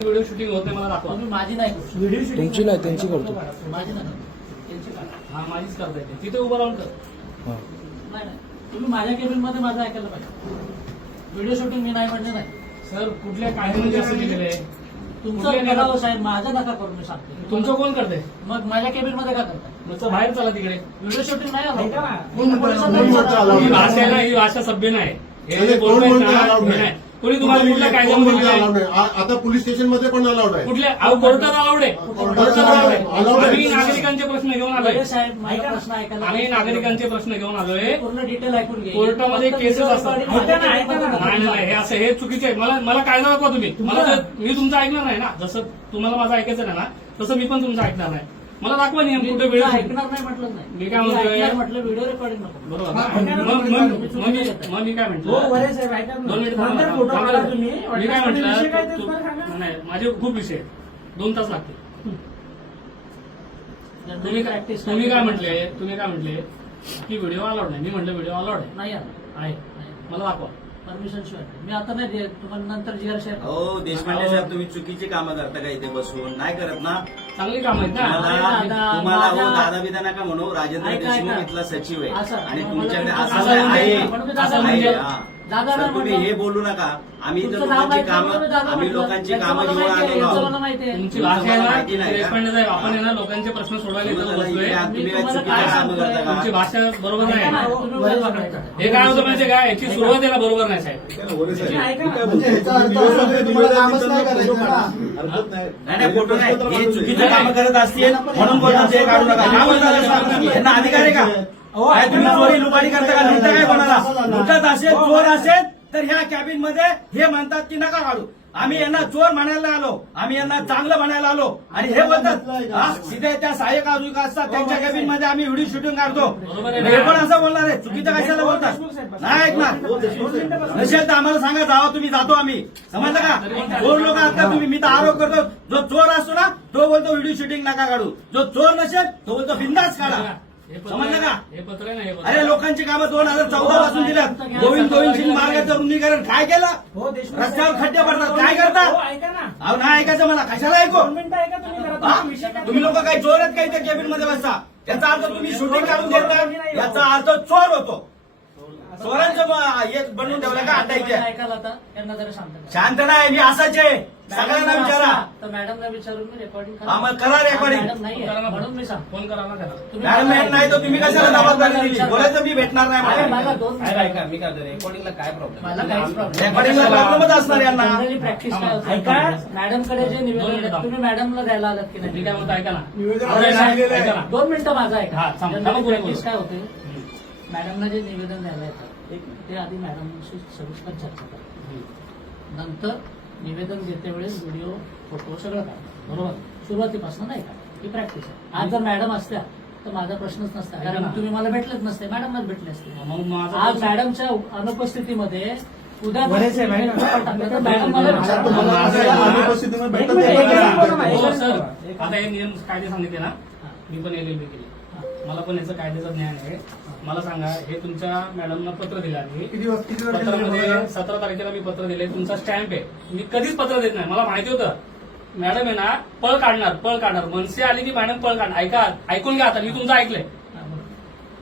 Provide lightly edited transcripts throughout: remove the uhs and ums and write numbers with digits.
Video shooting होत नाही, मला दाखवा. तुम्ही माझी नाही करू. व्हिडिओ शूटिंग तुमची नाही, त्यांची करतो. माझी नाही, त्यांची करा. हा, माझीच करता येते. तिथे उभं राहून कर. नाही नाही, तुम्ही माझ्या केबिन मध्ये माझं ऐकायला पाहिजे. व्हिडिओ शूटिंग मी नाही म्हणजे नाही. सर, कुठल्या कायद्यामध्ये असं लिहिलेलं आहे? तुमचं करावं साहेब, माझं नका करू. मी सांगतो तुमचं कोण करते? मग माझ्या केबिन मध्ये का करता? तुमचं बाहेर चला तिकडे. व्हिडिओ शूटिंग नाही आलं. ही भाषा आहे ना, ही भाषा सभ्य नाही. हे जे बोलताय ना, हे नाही. कोणी तुम्हाला कुठल्या कायद्यामध्ये लिहिलंय? आता पोलीस स्टेशन मध्ये पण अलाउड आहे. कुठल्या कोर्टात अलाउड आहे? कोर्टात अलाउड आहे. आम्ही नागरिकांचे प्रश्न घेऊन आलोय. बरे साहेब, माझा प्रश्न ऐकायला आम्ही नागरिकांचे प्रश्न घेऊन आलोय. पूर्ण डिटेल ऐकून घे. कोर्टामध्ये केसेस असतात. नाही नाही, हे असं हे चुकीचे आहे. मला कायदा दाखवा तुम्ही. मी तुमचं ऐकणार नाही ना. जसं तुम्हाला माझं ऐकायचं नाही ना, तसं मी पण तुमचं ऐकणार नाही. मला दाखवा नियम कुठे वेळ ऐकणार नाही म्हटलं नाही. मी काय म्हणतोय? म्हटलं व्हिडिओ रेकॉर्डिंग नको. बरोबर. मग मी काय म्हटलं? 2 मिनिट थांबा. मी काय म्हटलं? नाही, माझे खूप विषय आहेत. 2 तास लागतील. तुम्ही काय म्हटले की व्हिडिओ अलाउड नाही? मी म्हटलं व्हिडिओ अलाउड आहे. नाही आहे. मला दाखवा. परमिशन शिवाय मी आता नाही देत. तुम्हाला नंतर जीआर शेअर. हो देशपांडे साहेब, तुम्ही चुकीची कामं करता का इथे बसून? नाही करत ना. चांगली काम आहेत ना. तुम्हाला हो दादा बिदा नका म्हणू. राजेंद्र देशमुख इथला सचिव आहे असं. आणि तुमच्याकडे असं असं म्हणजे- आहे. असं म्हणजे- दादा सर, तुम्ही हे बोलू नका. आम्ही इथं लोकांची कामं घेऊन आलेलो आहोत. तुमची भाषा आहे ना, देशपांडे साहेब, आपण आहे ना लोकांचे प्रश्न सोडवायला इथं बसलोय. तुम्ही काय चुकीची कामं करता का? तुमची भाषा बरोबर नाही. हे काय होतं माहितीये का? याची सुरुवात आहे ना बरोबर नाही साहेब. नाही फोटो नाही. हे चुकीची कामं करत असतील म्हणून बोलतात ते काढू नका. काय बोलतात? यांना अधिकार आहे का? काय तुम्ही चोरी लुबाडी करता का? लुटता काय कोणाला? लुटत असेल, चोर असेल तर ह्या कॅबिन मध्ये हे म्हणतात की नका काढू. आम्ही यांना चोर म्हणायला आलो, आम्ही यांना चांगलं म्हणायला आलो आणि हे बोलतात सीधे त्या सहाय्यक आयुक्त असतात त्यांच्या कॅबिन मध्ये आम्ही व्हिडिओ शूटिंग काढतो. हे पण असं बोलणार आहे? चुकीचं कशाला बोलतात? नाही ऐकणार. नसेल तर आम्हाला सांगा, जावा तुम्ही, जातो आम्ही. समजलं का? चोर लोक असतात तुम्ही. मी तर आरोप करतो, जो चोर असतो ना तो बोलतो व्हिडिओ शूटिंग नका काढू. जो चोर नसेल तो बोलतो बिंदास काढा. समजलं का? हे पत्र आहे ना, हे पत्र. अरे लोकांची कामं 2014 पासून दिल्यात. गोविंद सिंग मार्गाचं रुंदीकरण काय केलं? रस्त्यावर खड्डे पडतात, काय करता? अहो नाही ऐकायचं मला. कशाला ऐकू? तुम्ही लोक काही चोर आहेत काही त्या केबिन मध्ये बसता. याचा अर्थ तुम्ही शूटिंग काढून देता, याचा अर्थ चोर होतो. चोरांचं एक बनवून ठेवलं का अड्डायचे? ऐकायला आता त्यांना जरा शांत करा. शांत नाही, मी असाच आहे. सगळ्यांना विचारा. तर मॅडमला विचारून मी रेकॉर्डिंग मग करा रेकॉर्डिंग. मॅडम नाही म्हणून मी सांग. फोन करा ना त्याला. मॅडम नाही तर तुम्ही कशाला जबाबदारी दिली? बोलायचं मी भेटणार नाही मला. मला 2 ऐका, मी काय रेकॉर्डिंगला काय प्रॉब्लेम? मला काहीच प्रॉब्लेम रेकॉर्डिंगला प्रॉब्लेमच असणार यांना. प्रॅक्टिस काय होती? ऐका, मॅडमकडे जे निवेदन आहे, तुम्ही मॅडमला द्यायला आलात की मी नाही? काय म्हणतो ऐका ना. ऐका ना. 2 मिनिटं माझं हा, ऐका. थांब, जनरली थांब, प्रॅक्टिस काय होते? मॅडमला जे निवेदन द्यायला येतं ते आधी मॅडमशी सविस्तर चर्चा करा. नंतर निवेदन देते वेळेस व्हिडिओ फोटो सगळं काढा. बरोबर? सुरुवातीपासून नाही का? ही प्रॅक्टिस आहे. आज जर मॅडम असत्या तर माझा प्रश्नच नसता, कारण तुम्ही मला भेटलेच नसते, मॅडमलाच भेटले असते. मग माझा आज मॅडमच्या अनुपस्थितीमध्ये उद्या बरेच आहे, मॅडम. तर मॅडम मला विचारतो. हो सर, आता हे नियम कायदे सांगितले ना, मी पण LLB केली. मला पण याचं कायद्याचं ज्ञान आहे. मला सांगा, हे तुमच्या मॅडमना पत्र दिलं आहे. पत्रामध्ये 17 तारखेला मी पत्र दिले. तुमचा स्टॅम्प आहे. मी कधीच पत्र देत नाही. मला माहिती होतं मॅडम आहे ना पळ काढणार. मनसे आली की मॅडम पळ काढणार. ऐकून घ्या आता. मी तुमचं ऐकलंय.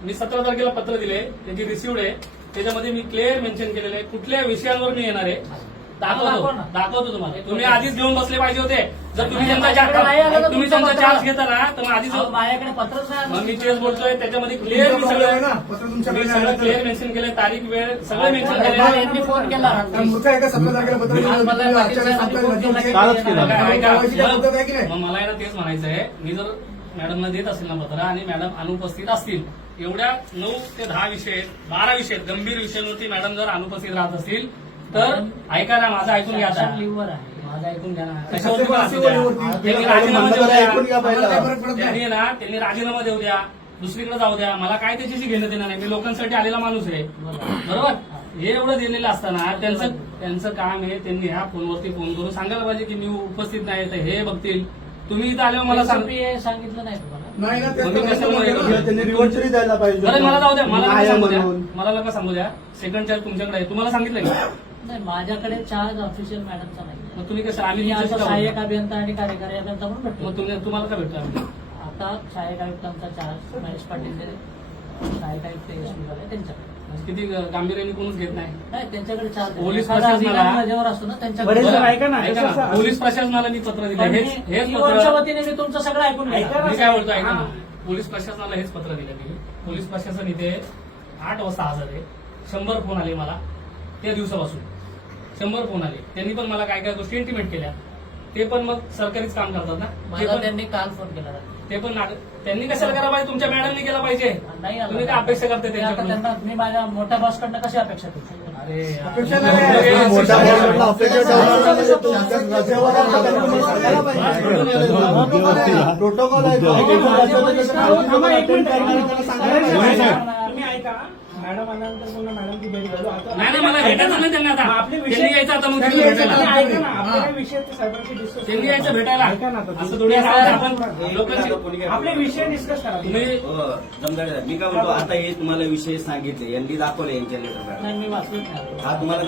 मी 17 तारखेला पत्र दिले, त्याची रिसिव्ड आहे. त्याच्यामध्ये मी क्लिअर मेन्शन केलेलं आहे कुठल्या विषयांवर मी येणार आहे. दाखवतो तुम्हाला. तुम्ही आधीच घेऊन बसले पाहिजे होते. जर तुम्ही त्यांचा चार्ज घेता ना तर मग आधीच माझ्याकडे पत्रच मग मी तेच बोलतोय. त्याच्यामध्ये क्लिअर मी सगळं क्लिअर मेन्शन केलं. तारीख वेळ सगळं मेन्शन केलं. यांनी फोन केला. मग मला आहे ना तेच म्हणायचं आहे, मी जर मॅडमला देत असेल ना पत्र आणि मॅडम अनुपस्थित असतील, एवढ्या 9 ते 10 विषय आहेत, 12 विषय आहेत, गंभीर विषयांवरती मॅडम जर अनुपस्थित राहत असतील तर ऐका ना, माझं ऐकून घ्या. लिव्हर आहे, माझं ऐकून घ्या ना. त्यांनी राजीनामा देऊ द्या. त्यांनी राजीनामा देऊ द्या, दुसरीकडे जाऊ द्या. मला काय त्याच्याशी घेणं देणार नाही. मी लोकांसाठी आलेला माणूस आहे. बरोबर? हे एवढं दिलेलं असताना त्यांचं काम आहे. त्यांनी ह्या फोनवरती फोन करून सांगायला पाहिजे की मी उपस्थित नाही, तर हे बघतील. तुम्ही इथं आल्यावर मला सांगितलं नाही तुम्हाला? नाही ना, त्यांनी रिवॉर्ड तरी द्यायला पाहिजे. मला जाऊ द्या. मला नका सांगू द्या. सेकंड चार्ज तुमच्याकडे आहे. तुम्हाला सांगितलं का? नाही, माझ्याकडे चार्ज ऑफिशियल मॅडमचा नाही. मग तुम्ही कसं आम्ही मी आता तुमच्याशी का सहाय्यक बोलतो? अभियंता आणि कार्यकारी अभियंता म्हणून भेटतो. मग तुम्हाला का भेटतो आम्ही? आता सहाय्यक आयुक्तांचा चार्ज महेश पाटील जे सहाय्यक आयुक्त यशवंत झाले त्यांच्याकडे. किती गांभीर्याने कोणच घेत नाही. नाही त्यांच्याकडे चार्ज पोलीस एखादा प्रशासनाला- अधिकारी माझ्यावर असतो ना त्यांच्याकडे. बरेच जण बरं, ऐका ना, ऐका कसं ना, असं- पोलीस प्रशासनाला मी पत्र दिलं पण हेच मी- हेच मी पत्र वरच्या वतीने मी तुमचं सगळं ऐकून ऐका घेणार. ना. मी काय बोलतो ऐका हा. ना. पोलीस प्रशासनाला हेच पत्र दिलं मी. पोलीस प्रशासन इथे 8 वाजता हजर आहे. 100 फोन आले मला त्या दिवसापासून. 100 फोन आले. त्यांनी पण मला काय काय गोष्टी इंटिमेट केल्या. ते पण मग सरकारीच काम करतात ना. ते मला पण त्यांनी काल फोन केला. ते पण त्यांनी कशाला करायला पाहिजे? तुमच्या मॅडमनी केला पाहिजे. नाही आला. तुम्ही काय अपेक्षा करते मी आता त्यांच्याकडून? त्यांना मी माझ्या मोठ्या बॉसकडनं कशी अपेक्षा करतो? अरे यार. अपेक्षा नाही. मोठ्या बॉसकडनं अपेक्षा ठेवणार नाही. तुमच्या रजेवर आता त्यांनी तुम्हाला सांगायला पाहिजे. प्रोटोकॉल आहे तो. थांबा, एक मिनिट. नाही, तुम्ही ऐका, मॅडम आल्यानंतर पुन्हा मॅडमची भेट घालू. आता- नाही मला भेटायचं नाही त्यांना मग आता. आपले विषय- त्यांनी यायचं आता मग त्यांनी त्यांनी यायचं भेटायला. नाही, ऐका ना, आपले विषय ते साहेबांशी discuss त्यांनी करू. यायचं भेटायला. ऐका ना आता. असं थोडी असतं आपण लोकांची आपले विषय डिस्कस करा तुम्ही जमदाडे साहेब, मी काय म्हणतो आता हे तुम्हाला विषय सांगितले यांनी दाखवले यांच्या लेटर नाही मी वाचलं नाही. हा तुम्हाला